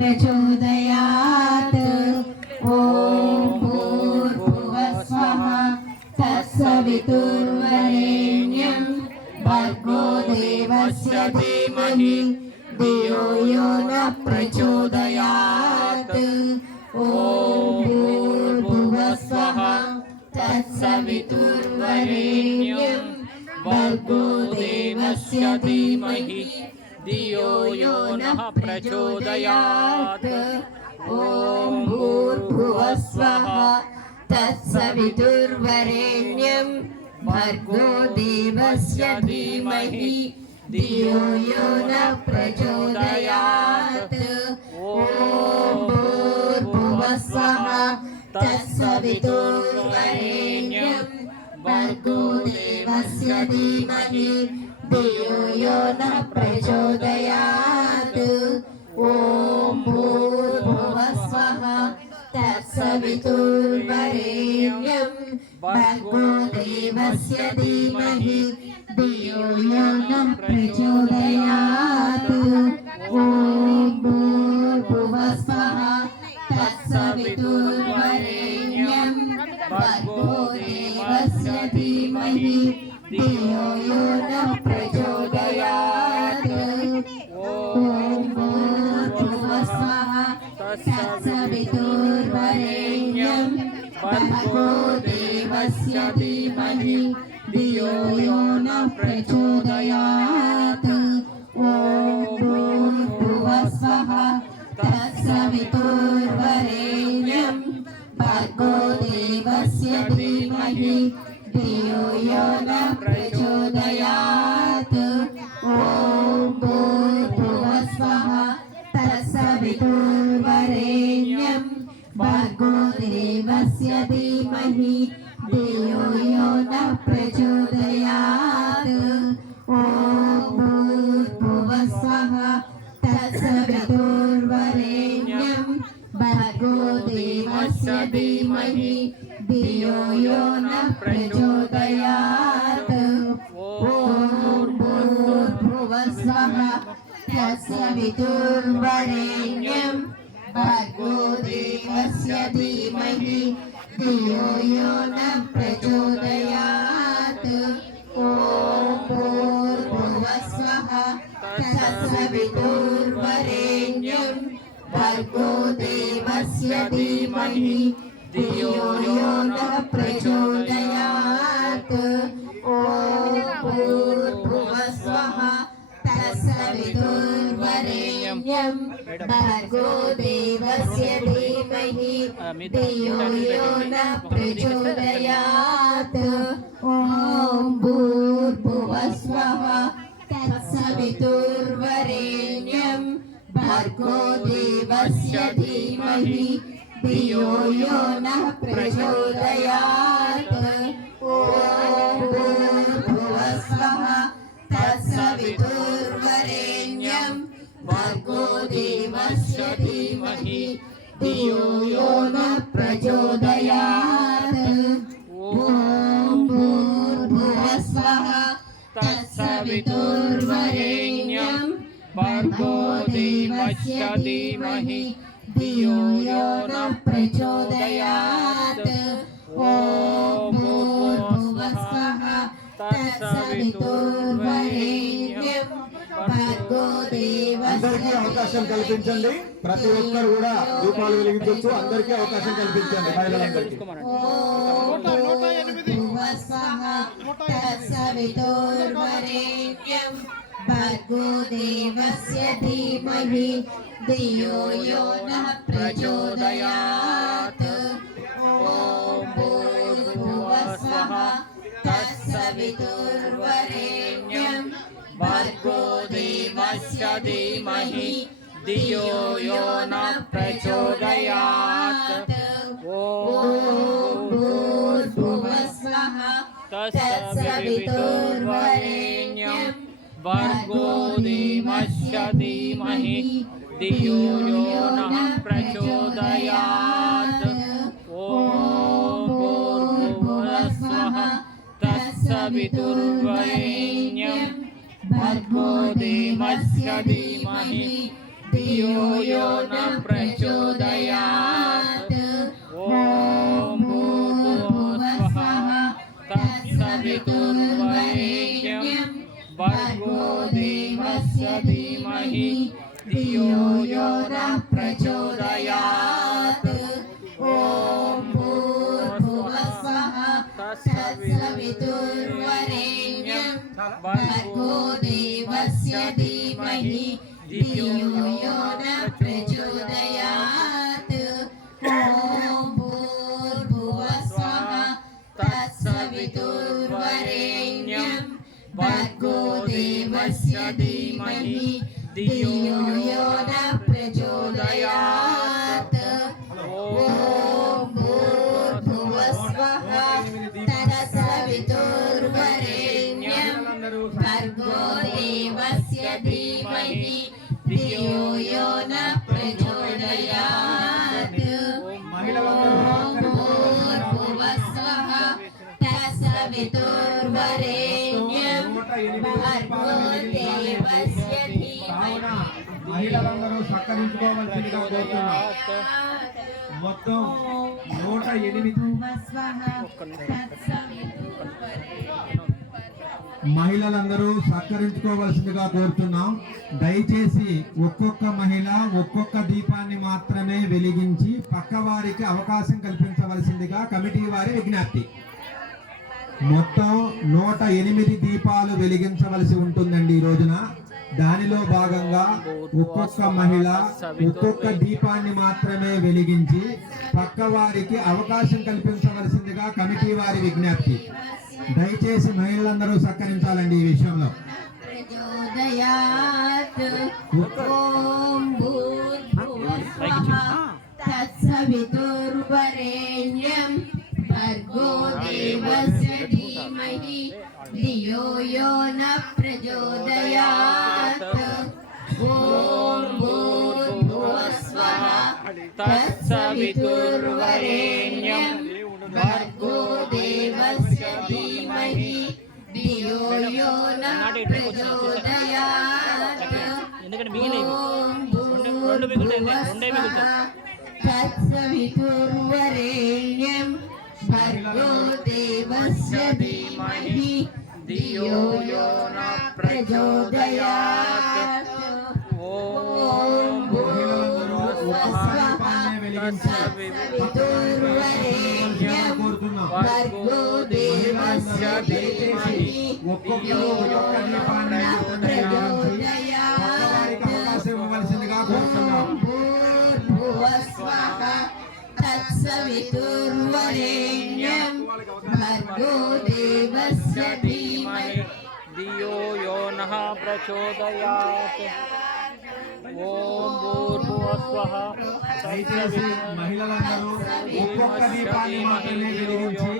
प्रचोदयात्। ॐ भूर्भुवस्वः तत्सवितुर्वरेण्यं भर्गो देवस्य धीमहि धियो यो न प्रचोदयात्। ॐ भूर्भुवस्वः तत्सवितुर्वरेण्यं भर्गो देवस्य धीमहि धियो यो नः प्रचोदयात्। ॐ भूर्भुवस्वः तत्सवितुर्वरेण्यं भर्गो देवस्य धीमहि धियो यो नः प्रचोदयात्। ॐ भूर्भुवस्वः तत्सवितुर्वरेण्यं भर्गो देवस्य धीमहि धियो यो नः प्रचोदयात्। ॐ भूर्भुवस्वः तत्सवितुर्वरेण्यं भर्गो देवस्य धीमहि धियो यो नः प्रचोदयात्। ॐ भूर्भुवस्वः तत्सवितुर्वरेण्यं भर्गो देवस्य धीमहि धियो यो नः प्रचोदयात्। ॐ भूर्भुवस्वः तत्सवितुर्वरेण्यं भर्गो देवस्य धीमहि धियो यो नः प्रचोदयात्। ॐ भूर्भुवस्वः तत्सवितुर्वरेण्यं भर्गो देवस्य धीमहि धियो यो नः प्रचोदयात्। ॐ भूर्भुवस्वः तत्सवितुर्वरेण्यं भर्गो देवस्य धीमहि धियो यो नः प्रचोदयात्। ॐ भूर्भुवस्वः तत्सवितुर्वरेण्यं भर्गो देवस्य धीमहि धियो यो नः प्रचोदयात्। ॐ भूर्भुवस्वः तत्सवितुर्वरेण्यं भर्गो देवस्य धीमहि धियो यो नः प्रचोदयात्। ॐ भूर्भुवस्वः तत्सवितुर्वरेण्यं भर्गो देवस्य धीमहि धियो यो नः प्रचोदयात्। ॐ भूर्भुवस्वः तत्सवितुर्वरेण्यं भर्गो देवस्य धीमहि धियो यो नः प्रचोदयात्। ॐ भूर्भुवस्वः तत्सवितुर्वरेण्यं भर्गो देवस्य धीमहि धियो यो नः प्रचोदयात्। ॐ भूर्भुवस्वः तत्सवितुर्वरेण्यं भर्गो देवस्य धीमहि धियो यो नः प्रचोदयात्। ॐ भूर्भुवस्वः तत्सवितुर्वरेण्यं भर्गो देवस्य धीमहि धियो यो नः प्रचोदयात्। ॐ भूर्भुवस्वः तत्सवितुర్వరేణ్యం భర్గో దేవస్య అవకాశం కల్పించండి. ప్రతి ఒక్కరు కూడా దీపాలు వెలిగించవచ్చు. అందరికీ అవకాశం కల్పించండి. మహిళలందరికీ తత్సవితుర్వరేణ్యం భర్గో దేవస్య ధీమహి ధియో యో నః ప్రచోదయాత్. ఓం భూర్భువస్వః తత్సవితుర్వరేణ్యం భర్గో దేవస్య ధీమహి ధియో యో నః ప్రచోదయాత్. ఓం భూర్భువస్వః తత్సవితుర్వరేణ్యం భర్గో దేవస్య ధీమహి ధియో యో నః ప్రచోదయాత్. ఓం భూర్భువస్వః తత్సవితుర్వరేణ్యం భర్గో దేవస్య ధీమహి धियो यो न प्रचोदयात् ॐ भूर्भुवस्वः तत्सवितुर्वरेण्यं भर्गो देवस्य धीमहि धियो यो न प्रचोदयात् ॐ भूर्भुवस्वः तत्सवितुर्वरेण्यं भर्गो देवस्य धीमहि धियो यो न प्रचोदयात् ॐ भूर्भुवस्वः तत्सवितुर्वरेण्यं भर्गो देवस्य धीमहि धियो यो न प्रचोदयात् ॐ भूर्भुवस्वः तत्सवितुर्वरेण्यं भर्गो देवस्य धीमहि धियो यो न प्रचोदयात् भूर्भुवस्वः तत्सवितुर्वरेण्यं भर्गो देवस्य धीमहि మహిళలందరూ సత్కరించుకోవాల్సిందిగా కోరుతున్నాం. మొత్తం 108 మహిళలందరూ సత్కరించుకోవాల్సిందిగా కోరుతున్నాం. దయచేసి ఒక్కొక్క మహిళ ఒక్కొక్క దీపాన్ని మాత్రమే వెలిగించి పక్క వారికి అవకాశం కల్పించవలసిందిగా కమిటీ వారి విజ్ఞప్తి. మొత్తం 108 దీపాలు వెలిగించవలసి ఉంటుందండి ఈ రోజున. దానిలో భాగంగా ఒక్కొక్క మహిళ ఒక్కొక్క దీపాన్ని మాత్రమే వెలిగించి పక్క వారికి అవకాశం కల్పించవలసిందిగా కమిటీ వారి విజ్ఞప్తి. దయచేసి మహిళలందరూ సహకరించాలండి ఈ విషయంలో. ప్రచోదయాత్ ఓం భూర్భువస్వః తత్సవితుర్వరేణ్యం భర్గో దేవస్య ధీమహి ధియో యో న ప్రచోదయాత్ ఓం భూర్భువస్వః తత్సవితుర్వరేణ్యం భర్గో దేవస్య ధీమహి ధియో యో న ప్రచోదయాత్ ఓం భూర్భువస్వః తత్సవితుర్వరేణ్యం భర్గో దేవస్య ధీమహి ధియో యో న ప్రచోదయాత్ ఓం భూర్భువస్వః తత్సవితుర్వరేణ్యం భర్గో దేవస్య ధీమహి ధియో యో న ప్రచోదయాత్ ఓం భూర్భువస్వః తత్సవితుర్వరేణ్యం భర్గో దేవస్య ధీమహి ధియో యో నః ప్రచోదయాత్ ఓం భూర్భువస్వః దయచేసి మహిళలందరూ ఒక్కొక్క దీపాన్ని మాత్రమే వెలిగించి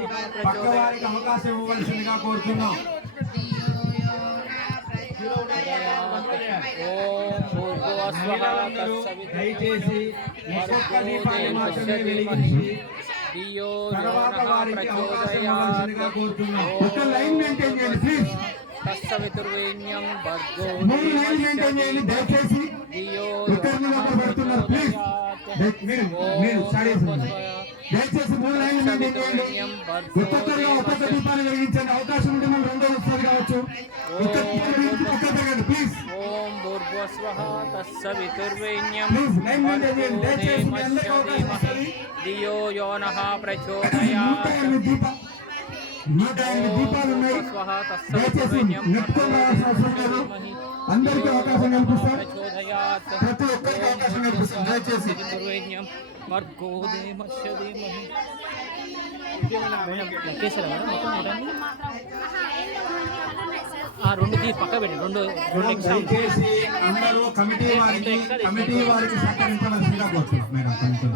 పక్క వారికి అవకాశం ఇవ్వవలసిందిగా కోరుతున్నాం. ఓం భూర్భువస్వః దయచేసి ఒక్కొక్క దీపాన్ని మాత్రమే వెలిగించి ధియో యో తర్వాత నః వారికి అవకాశం ప్రచోదయాత్ ఇవ్వవలసిందిగా కోరుతున్నాం. ఒక లైన్ మెయింటైన్ చేయండి ప్లీజ్. తత్సవితుర్వరేణ్యం భర్గో 3 లైన్ మెయింటైన్ చేయండి దయచేసి. ధియో ఒకరిని ఒకరు పెడుతున్నారు ప్లీజ్. మీరు స్టార్ట్ చేయండి. దయచేసి 3 లైన్లు మెయింటైన్ చేయండి. ఒక్కొక్కరిగా ఒక్కొక్క దీపాన్ని వెలిగించండి. అవకాశం ఉంటే మనం రెండో వస్తుంది కావచ్చు. ప్లీజ్ ఓం భూర్భువస్వః తత్సవితుర్వరేణ్యం ప్లీజ్ లైన్ మెయింటైన్ చేయండి. దయచేసి మీ అందరికీ అవకాశం వస్తుంది. ధియో యో నః ప్రచోదయాత్ 108 దీపాలు ఉన్నాయి. దయచేసి నెట్టుకొని రావాల్సిన అవసరం లేదు. అందరికీ అవకాశం కల్పిస్తాం. ప్రచోదయాత్ ప్రతి ఒక్కరికి అవకాశం కల్పిస్తాం. దయచేసి తత్సవితుర్వరేణ్యం భర్గో దేవస్య ధీమహి రెండు పక్క పెట్టి రెండు దయచేసి అందరూ కమిటీ వారికి సహకరించవలసిందిగా కోరుతున్నాం. మేడం కొంచెం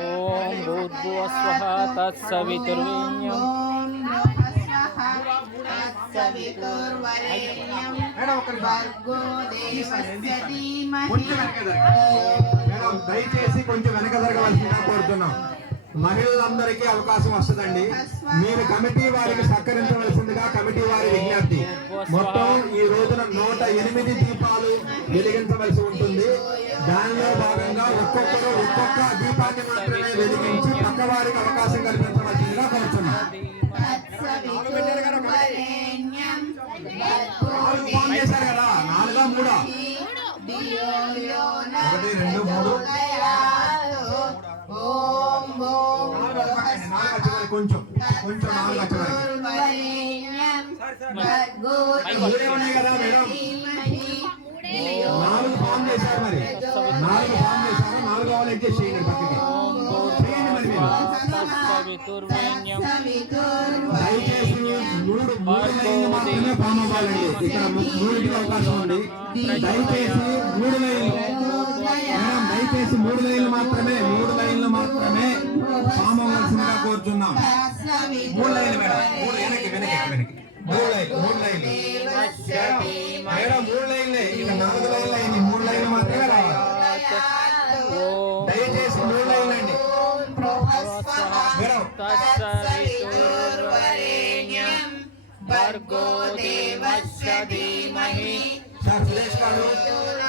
ఓం భూర్భువస్వః తత్సవితుర్వరేణ్యం మేడం దయచేసి కొంచెం వెనక జరగవలసిందిగా కోరుతున్నాం. మహిళలందరికీ అవకాశం వస్తుందండి. మీరు కమిటీ వారికి సహకరించవలసిందిగా కమిటీ వారి విజ్ఞప్తి. మొత్తం ఈ రోజున 108 దీపాలు వెలిగించవలసి ఉంటుంది. దానిలో భాగంగా ఒక్కొక్కరు ఒక్కొక్క దీపాన్ని మాత్రమే వెలిగించి పక్క వారికి అవకాశం కల్పించవలసిందిగా కోరుతున్నాం. 4 ఫామ్ చేశారు కదా, 4 3 1 2 3 కొంచెం 4 కదా మేడం. 4 ఫామ్ చేశారు మరి, 4 ఫామ్ చేశారు. 4 కావాలి అడ్జస్ట్ చేయండి పక్కకి. చేయండి మరి మీరు. దయచేసి 3 లైన్లు మాత్రమే ఫామ్ అవ్వాలండి. ఇక్కడ 3కి అవకాశం ఉంది. దయచేసి 3 లైన్లు మేడం, దయచేసి 3 లైన్లు మాత్రమే ఫామ్ అవ్వాల్సిందిగా కోరుచున్నాం. 3 లైన్లు మేడం, 3 వెనక్కి 3 లైన్లు మేడం, 3 లైన్లే. ఇక 4 లైన్లు అయింది, 3 లైన్లు మాత్రమే రావాలి. దయచేసి 3 లైన్లు అండి మేడం. సార్ సురేష్ గారు,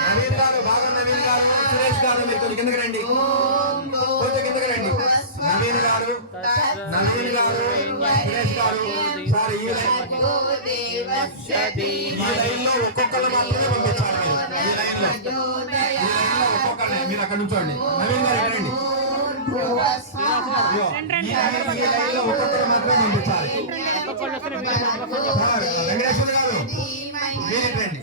నవీన్ గారు, బాగా నవీన్ గారు, సురేష్ గారు మీరు కొంచెం కిందకి రండి, కొంచెం కిందకి రండి. నవీన్ గారు, సురేష్ గారు. సార్ ఈ లైన్లో ఒక్కొక్కరు మాత్రమే పంపించాలి మీరు. ఈ లైన్లో ఒక్కొక్కరు మీరు అక్కడ నుంచోండి. నవీన్ గారు రండి. ఈ లైన్లో ఒక్కొక్కరు మాత్రమే పంపించాలి. వెంకటేశ్వర గారు మీరు రండి.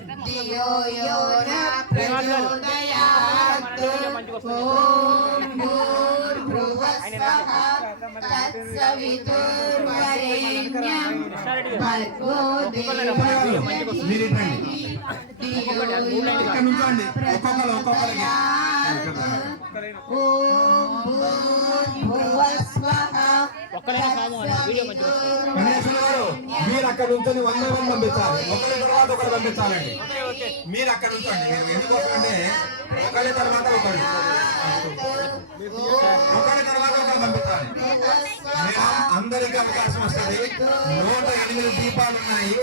మీరు రండి. ఇక్కడ నుంచోండి ఒక్కొక్కరికి. గణేశ్వర గారు మీరు అక్కడ నుంచి 1 by 1 పంపించాలి. ఒకరి తర్వాత ఒకరు పంపించాలండి. మీరు అక్కడ ఉంచండి. మీరు ఎందుకోసమంటే ఒకరి తర్వాత ఒకరు పంపించాలి. అందరికీ అవకాశం వస్తుంది. 108 దీపాలు ఉన్నాయి.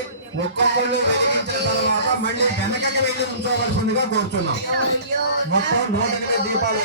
ఒక్కొక్కళ్ళు వెలిగించిన తర్వాత మళ్ళీ వెనకకి వెళ్ళి ఉంచవలసిందిగా కోరుతున్నాం. మొత్తం 108 దీపాలు.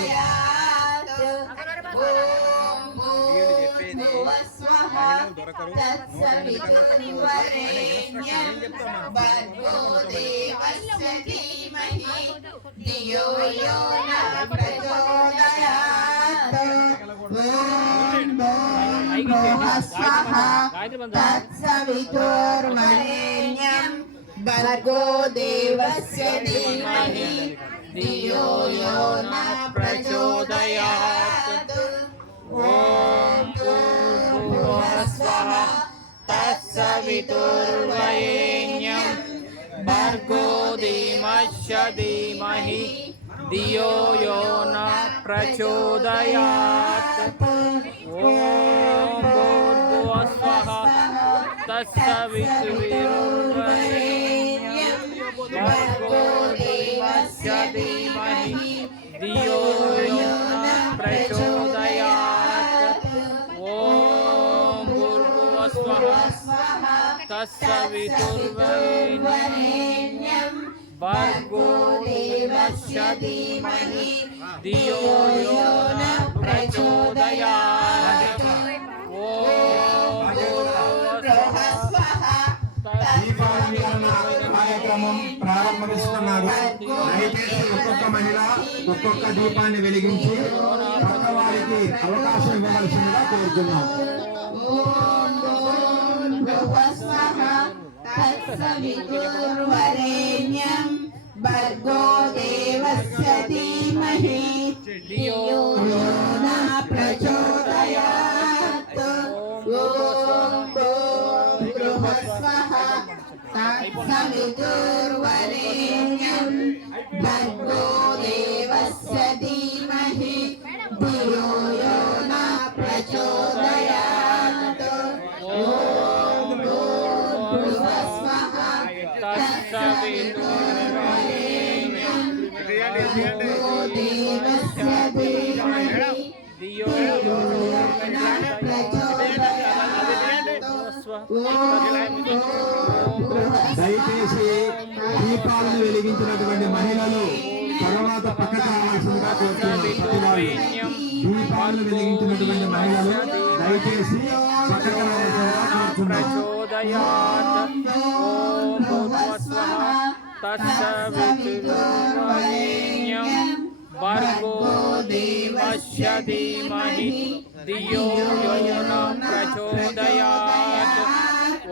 भर्गो देवस्य धीमहि धियो यो न प्रचोदयात् ॐ भूर्भुवस्वः तत्सवितुर्वरेण्यं भर्गो देवस्य धीमहि धियो यो न प्रचोदयात् ॐ भूर्भुवस्वः तत्सवितुर्वरेण्यं भर्गो देवस्य धीमहि धियो यो न प्रचोदयात् ॐ भूर्भुवस्वः तत्सवितुर्वरेण्यं भर्गो देवस्य धीमहि धियो यो न प्रचोदयात् కార్యక్రమం ప్రారంభిస్తున్నారు. దయచేసి ఒక్కొక్క మహిళ ఒక్కొక్క దీపాన్ని వెలిగించి పక్క వారికి అవకాశం ఇవ్వవలసిందిగా కోరుతున్నాం. भर्गो देवस्य धीमहि धियो यो न प्रचोदयात् ॐ भूर्भुवस्वः तत्सवितुर्वरेण्यं भर्गो देवस्य धीमहि धियो यो न प्रचोदयात् ॐ भूर्भुवस्वः तत्सवितुर्वरेण्यं भर्गो देवस्य धीमहि धियो यो न దయచేసి దీపాలను వెలిగించినటువంటి మహిళలు తర్వాత పక్కకు రావాల్సిందిగా కోరుతున్నాను. దీపాలను వెలిగించినటువంటి మహిళలు దయచేసి పక్కకు రావాల్సిందిగా కోరుతున్నాను. ప్రచోదయాత్ ఓం భూర్భువస్వః తత్సవితుర్వరేణ్యం భర్గో దేవస్య ధీమహి ధియో యో న ప్రచోదయాత్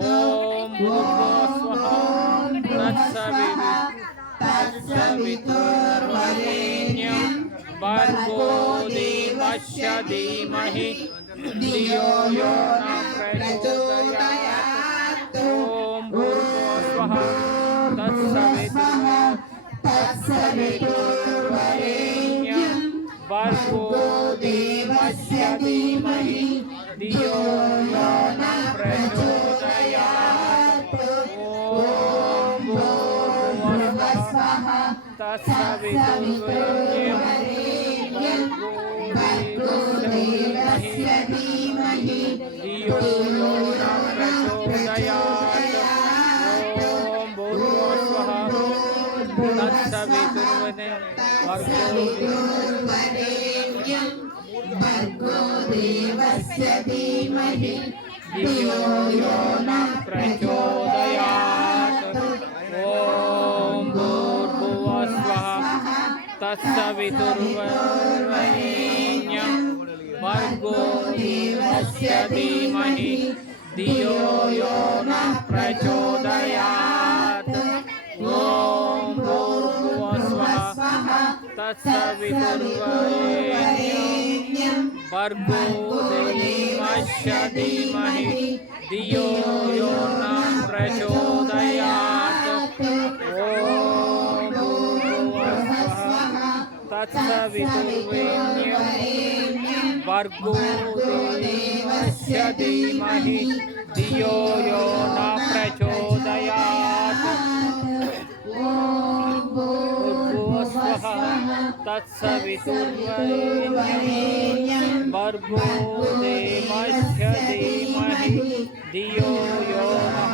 ఓం భూర్భువస్వః తత్సవితుర్వరేణ్యం భర్గో దేవస్య ధీమహి ధియో యో న ప్రచోదయాత్ ఓం భూర్భువస్వః తత్సవితుర్వరేణ్యం భర్గో దేవస్య ధీమహి ధియో యో న ప్రచోదయాత్ ఓం భూర్భువస్వః తత్సవితుర్వరేణ్యం భర్గో దేవస్య ధీమహి ధియో యో న ప్రచోదయాత్ ఓం భూర్భువస్వః తత్సవితుర్వరేణ్యం భర్గో దేవస్య ధీమహి ధియో యో న ప్రచోదయాత్ ఓం భూర్భువస్వః తత్సవితుర్వరేణ్యం భర్గో దేవస్య ధీమహి ధియో యో న ప్రచోదయాత్ ఓం భూర్భువస్వః తత్సవితుర్వరేణ్యం భర్గో దేవస్య ధీమహి ధియో యో న ప్రచోదయాత్ ఓం భూర్భువస్వః తత్సవితుర్వరేణ్యం భర్గో దేవస్య ధీమహి ధియో యో న ప్రచోదయాత్ భూర్భువస్వః తత్సవితుర్వరేణ్యం భర్గో దేవస్య ధీమహి ధియో యో న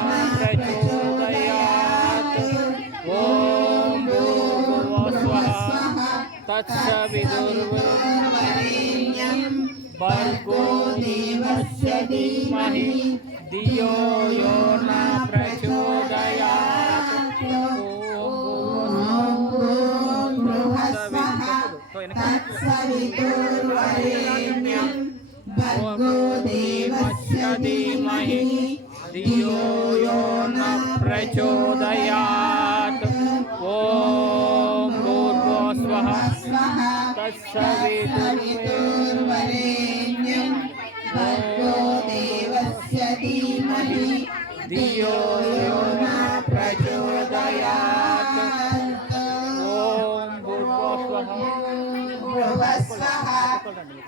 ప్రచోదయాత్ ఓం భూర్భువస్వః తత్సవితుర్వరేణ్యం భర్గో దేవస్య ధీమహి ధియో యో న ప్రచోదయాత్ తత్సవితుర్వరేణ్యం భర్గో దేవస్య ధీమహి ధియో యో న ప్రచోదయాత్ ఓం భూర్భువస్వః తత్సవితుర్వరేణ్యం భర్గో దేవస్య ధీమహి ధియో యో న ప్రచోదయాత్ ఓం భూర్భువస్వః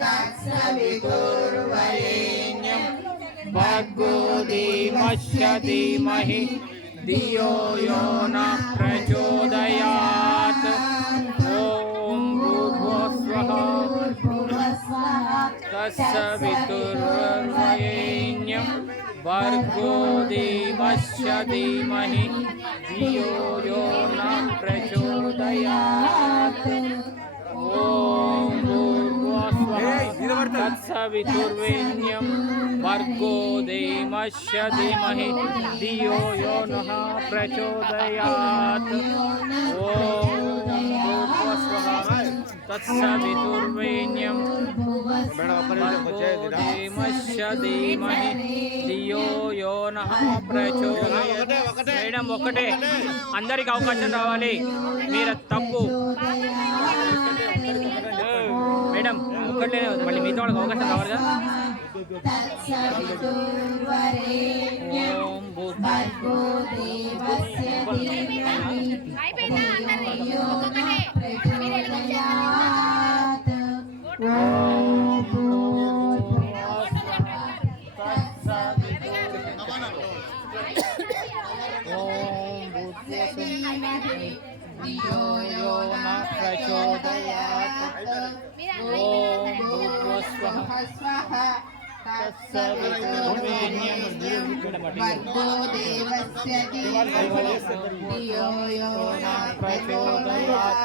తత్సవితుర్వరేణ్యం భర్గో దేవస్య ధీమహి ధియో యో న ప్రచోదయాత్ ఓం భూర్భువస్వః తత్సవితుర్వరేణ్యం భర్గో దేవస్య ధీమహి ధియో యో న ప్రచోదయాత్ ఓం భూర్భువస్వః తత్సవితుర్వరేణ్యం భర్గో దేవస్య ధీమహి ధియో యో న ప్రచోదయాత్ ఓం భూర్భువస్వః తత్సవితుర్వరేణ్యం భర్గో దేవస్య ధీమహి ధియో యో న ప్రచోదయాత్ మేడం ఒక్కటే అందరికి అవకాశం రావాలి మీరు తప్పు మేడం ఒక్కటే మళ్ళీ మిగతా వాళ్ళకి అవకాశం రావాలి కదా తత్సవితుర్వరేణ్యం ఓం భర్గో దేవస్య ధీమహి ధియో న ప్రచోదయాత్ ఓం భూర్భువస్వః ధీమహి ధియో యో న ప్రచోదయాత్ ఓం భూర్భువస్వః तत्सवितुर्वरेण्यं भर्गो देवस्य धीमहि धियो यो न प्रचोदयात्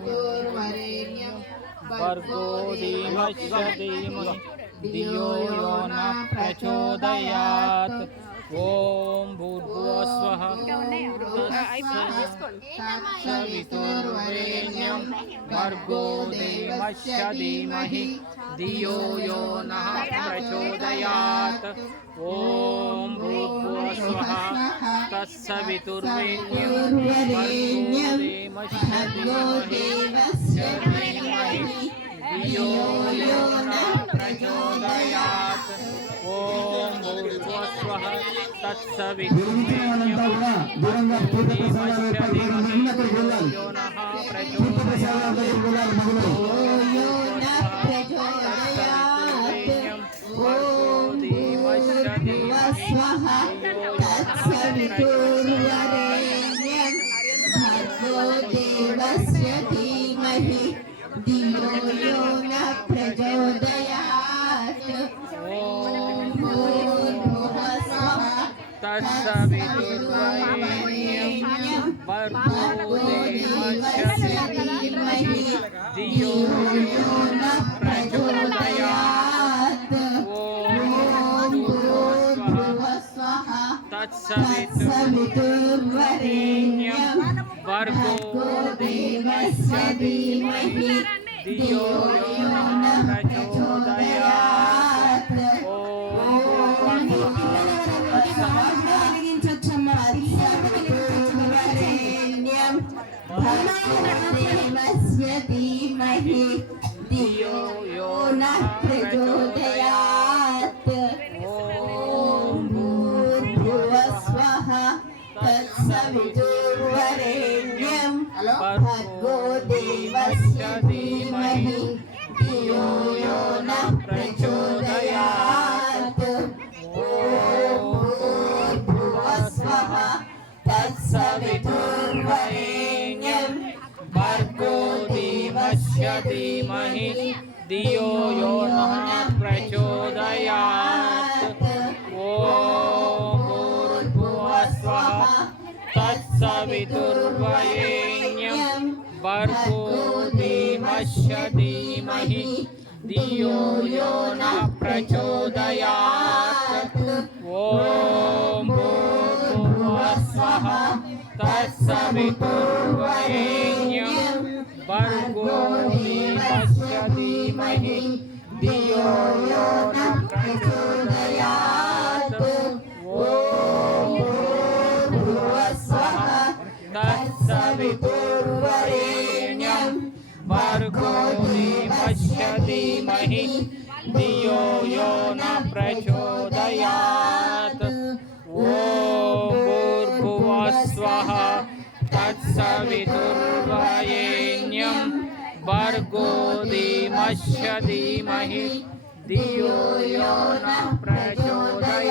तत्सवितुर्वरेण्यं भर्गो देवस्य धीमहि धियो यो न प्रचोदयात् ओम भूर्भुवः स्वः तत्सवितुर्वरेण्यं भर्गो देवस्य धीमहि धियो यो नः प्रचोदयात् ओम भूर्भुवः स्वः तत्सवितुर्वरेण्यं भर्गो देवस्य धीमहि धियो यो नः प्रचोदयात् ओम भूर्भुवः स्वः విరమించిన వాళ్ళంతా కూడా దూరంగా తీర్థ ప్రసాదాలు ఏర్పాటు చేయడం జరిగింది. అక్కడికి వెళ్ళాలి. తీర్థ ప్రసాదాల దగ్గరికి వెళ్ళాలి మహిళలు. तत्सवितुर्वरेण्यं भर्गो देवस्य धीमहि धियो यो नः प्रचोदयात् ओम भूर्भुवः स्वः तत्सवितुर्वरेण्यं भर्गो देवस्य धीमहि धियो यो नः प्रचोदयात् धीमहि धियो यो नः प्रचोदयात् ओम भूर्भुवः स्वः तत्सवितुर्वरेण्यं भर्गो देवस्य धीमहि धियो यो नः प्रचोदयात् ओम भूर्भुवः स्वः तत्सवितुर्वरेण्यं भर्गो देवस्य धीमहि धियो यो नः प्रचोदयात् ओम भूर्भुवः स्वः तत्सवितुर्वरेण्यं भर्गो देवस्य धीमहि धियो यो नः प्रचोदयात् ओम भूर्भुवः स्वः तत्सवितुर्वरेण्यं भर्गो देवस्य धीमहि धियो यो नः प्रचोदयात् ओम भूर्भुवः स्वः तत्सवितुर्वरेण्यं भर्गो देवस्य धीमहि धियो यो नः प्रचोदयात् ओम भूर्भुवः स्वः तत्सवितुर्वरेण्यं भर्गो देवस्य धीमहि धियो यो नः प्रचोदयात्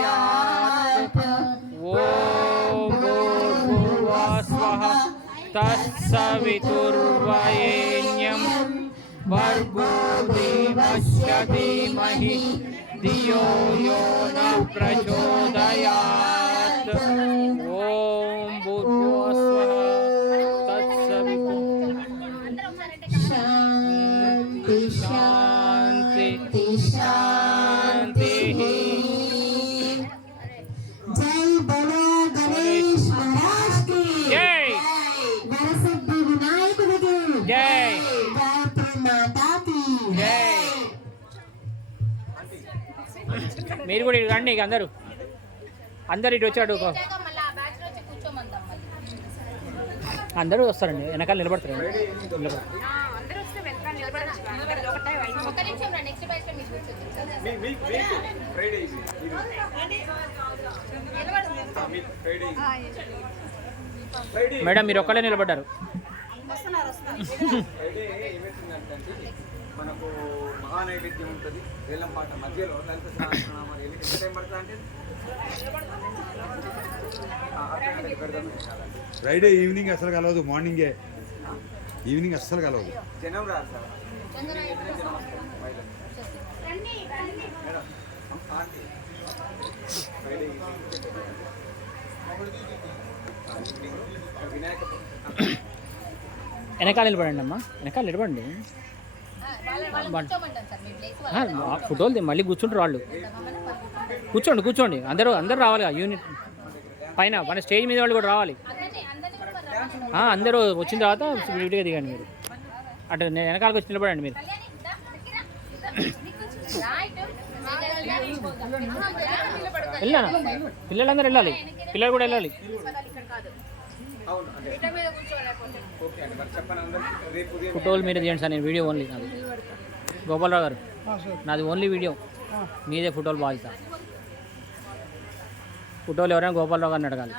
ओम भूर्भुवः स्वः तत्सवितुर्वरेण्यं भर्गो देवस्य धीमहि धियो यो नः प्रचोदयात् ओम भूर्भुवः स्वः शांति शांति शांति। जय बोलो गणेश महाराज की जय। नरसिद्धि विनायक की जय। गायत्री माता की जय। మీరు కూడా ఇటు రండి ఇక అందరూ ఇటు వచ్చాడు అందరూ వస్తారండి వెనకాల నిలబడతారు మేడం మీరు ఒక్కళ్ళే నిలబడ్డారు మనకు మహానైవేద్యం ఉంటుంది వేలంపాట మధ్యలో లలిత సహస్రనామాలు ఎంత టైం పడుతుంది అంటే ఫ్రైడే ఈవినింగ్ అసలు కలవదు, మార్నింగే ఈవినింగ్ అస్సలు కలవదు. జనం రాదు సార్. వినాయక వెనకాల నిలబడండి అమ్మా, వెనకాల నిలబడండి. ఫోటోలు మళ్ళీ కూర్చుంటారు వాళ్ళు. కూర్చోండి అందరూ రావాలి. యూనిట్ పైన మన స్టేజ్ మీద వాళ్ళు కూడా రావాలి. అందరూ వచ్చిన తర్వాత విడిగా దిగండి మీరు. అటు వెనకాలకు వచ్చి నిలబడండి మీరు. వెళ్ళాను, పిల్లలందరూ వెళ్ళాలి, పిల్లలు కూడా వెళ్ళాలి. ఫోటోలు మీరే తీయండి సార్, నేను వీడియో ఓన్లీ. నాది గోపాలరావు గారు, నాది ఓన్లీ వీడియో, మీదే ఫోటోలు బాగుతా. ఫోటోలు ఎవరైనా గోపాలరావు గారిని అడగాలి.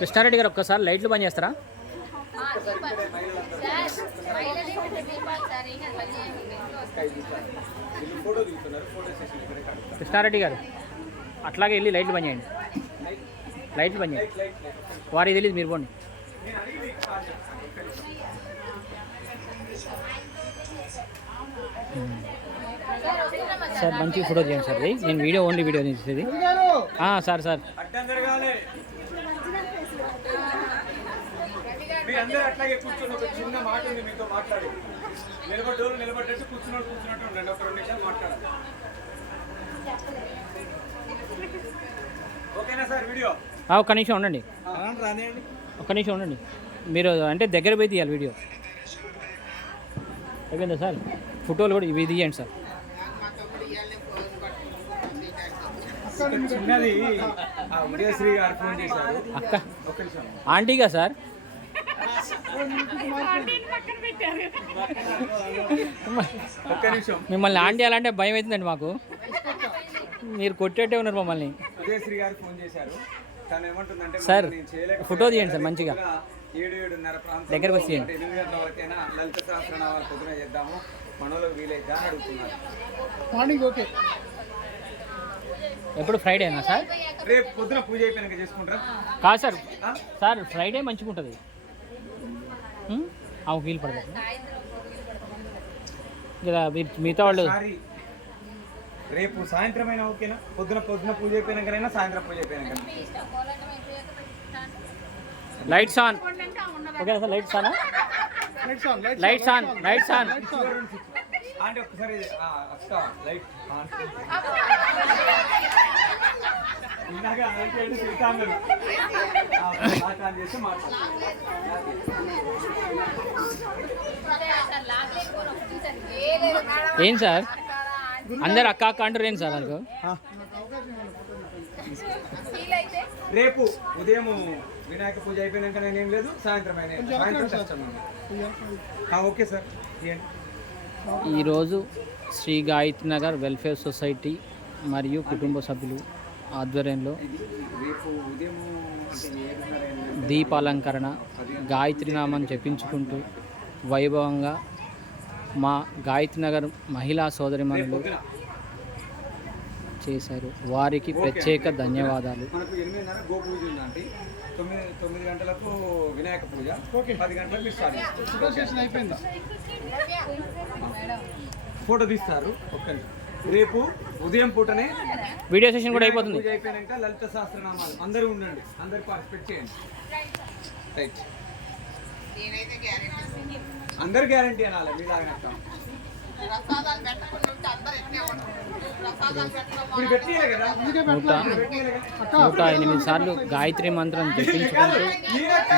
కృష్ణారెడ్డి గారు ఒక్కసారి లైట్లు బంద్ చేస్తారా? కృష్ణారెడ్డి గారు అట్లాగే వెళ్ళి లైట్లు బంద్ చేయండి. లైట్లు బంద్ చేయండి. వారికి తెలియదు, మీరు పోండి. సార్ మంచి ఫోటో చేయండి సార్. నేను వీడియో ఓన్లీ వీడియో తీసేది. సార్ మీరందరూ అట్లాగే కూర్చొని ఒక చిన్న మాట ఉంది మీతో మాట్లాడి. నిలబడ్డట్టు కూర్చున్నట్టు ఉండండి. ఒక 2 నిమిషాలు మాట్లాడాలి. ఓకేనా సార్? వీడియో ఒక్క నిమిషం ఉండండి, ఒక్క నిమిషం ఉండండి. మీరు అంటే దగ్గర పోయి తీయాలి వీడియో. అయిపోయిందా సార్? ఫోటోలు కూడా ఇవి తీయండి సార్. చిన్నది ఉదయశ్రీ గారు ఫోన్ చేశారు. అక్క ఆంటీగా సార్? ఒక్క నిమిషం. మిమ్మల్ని ఆంటీ అలాంటే భయం అవుతుందండి మాకు. మీరు కొట్టేట్టే ఉన్నారు మమ్మల్ని. ఉదయశ్రీ గారు ఫోన్ చేశారు. తను ఏమంటుందంటే సార్ ఫోటో తీయండి సార్ మంచిగా. 7-7:30 ప్రాంతం దగ్గరకు వచ్చి 8 గంటల వరకైనా లలిత సహస్రనామాలు పొద్దున చేద్దాము, మనలో వీలైతే అని అడుగుతున్నారు. Morning okay. ఎప్పుడు ఫ్రైడేనా సార్? రేపు పొద్దున పూజ అయిపోయినాక చేసుకుంటారా? కాదు సార్, సార్ ఫ్రైడే మంచిగా ఉంటుంది. వీలు పడదు కదా మిగతా వాళ్ళు. రేపు సాయంత్రం అయినా ఓకేనా? పొద్దున పూజ అయిపోయినాకైనా సాయంత్రం పూజ అయిపోయినాక లైట్స్ ఆన్. ఓకేనా sir? Lights on, lights on, lights on. అంటే ఒకసారి అక్క లైట్ ఆన్. ఇందాక చేసి ఏం సార్ అందరు అక్క అక్క అంటారు ఏం సార్ నాకు? రేపు ఉదయం వినాయక పూజ అయిపోయినాక నేనేం లేదు, సాయంత్రం ఓకే సార్. ఈరోజు శ్రీ గాయత్రి నగర్ వెల్ఫేర్ సొసైటీ మరియు కుటుంబ సభ్యులు ఆధ్వర్యంలో దీపాలంకరణ గాయత్రి నామం జపించుకుంటూ వైభవంగా మా గాయత్రి నగర్ మహిళా సోదరిమణులు చేశారు. వారికి ప్రత్యేక ధన్యవాదాలు. మనకు 8:30 గోపూజ ఉందండి. 9 గంటలకు వినాయక పూజ, 10 గంటలకు మీరు స్టార్ట్ చేస్తారు. ఫోటో తీస్తారు. రేపు ఉదయం పూటనే వీడియో సెషన్ కూడా అయిపోతుంది. పూజ అయిపోయాక లలిత సహస్రనామాలు అందరూ ఉండండి, అందరు పార్టిసిపేట్ చేయండి. రైట్, అందరు గ్యారంటీ అనాలి. మీలాగా నూట 8 సార్లు గాయత్రి మంత్రం జపించుకుంటూ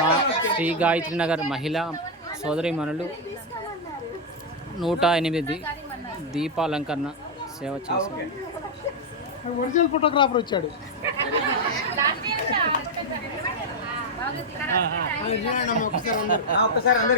మా శ్రీ గాయత్రి నగర్ మహిళా సోదరీమణులు 108 దీపాలంకరణ సేవ చేశారు. ఒరిజినల్ ఫోటోగ్రాఫర్ వచ్చాడు. ఒక్కసారి అందరు